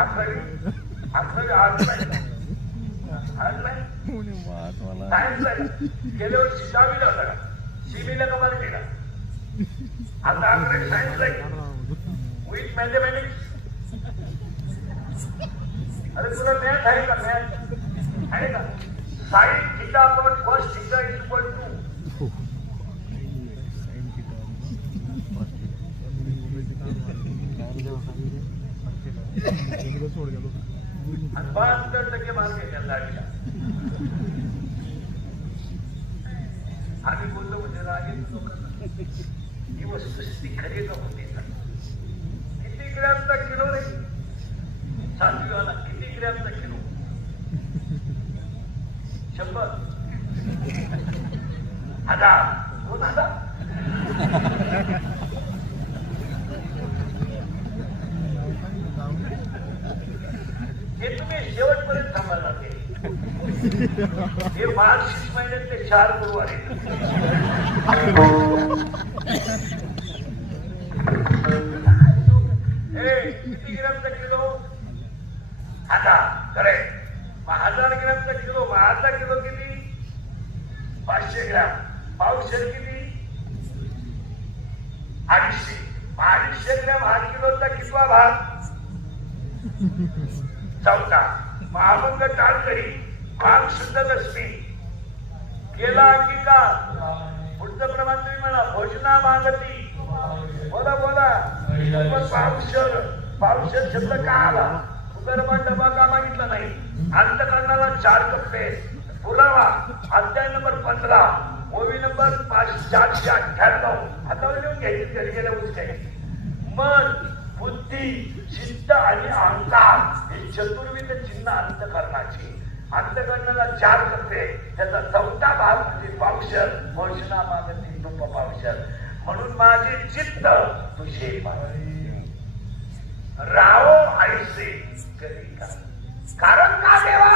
अकरावी आज नाही सायन्सला गेल्या वर्षी 10वीला होता का? सीबीला का मराठीला? आता 11वी सायन्सला विथ मॅथमॅटिक्स. अरे तुला मॅथ आहे का? मॅथ आहे का? Sine theta upon cos theta is equal to आणि 72% मार्क आहे त्या लाडीला. आम्ही बोललो म्हणजे रागेत लोकांना ही वस्तुस्थिती खरी का होती? किती ग्रॅमचा किलो रे? 7वी वाला किती ग्रॅमचा किलो? 100 1000 2000. हे तुम्ही शेवटपर्यंत थांबायला लागेल. हे मार्च महिन्यातले 4 गुरुवार आहेत. किती ग्रॅमचा किलो? 1000. करेक्ट. 1000 ग्रॅमचा किलो. अर्धा किलो किती? 500 ग्रॅम. पावशेर किती? 250. 250 ग्रॅम हा किलोचा कितवा भाग? 4था. महामंग टाळकरी भाग शुद्ध दशमी केला अंगीकार. पुढचं प्रमाण तुम्ही म्हणा. भोजना मागती. बोला बोला. पावशेर शब्द का आला? उदरमा डबा का मागितला नाही? अंतकरणाला 4 कप्पे. पुरावा अध्याय नंबर 15 ओवी नंबर 498. हातावर लिहून घ्यायची. घरी गेल्या उचकाय. मन बुद्धी चित्त आणि अहंकार ही चतुर्विध चिन्ह अंतकरणाची. अंतकरणाला 4 कप्पे. त्याचा 4था भाग म्हणजे पावशर. भोजना मागती तुप पावशर. म्हणून माझे चित्त तुझे राहो ऐसे करी का? कारण का देवा?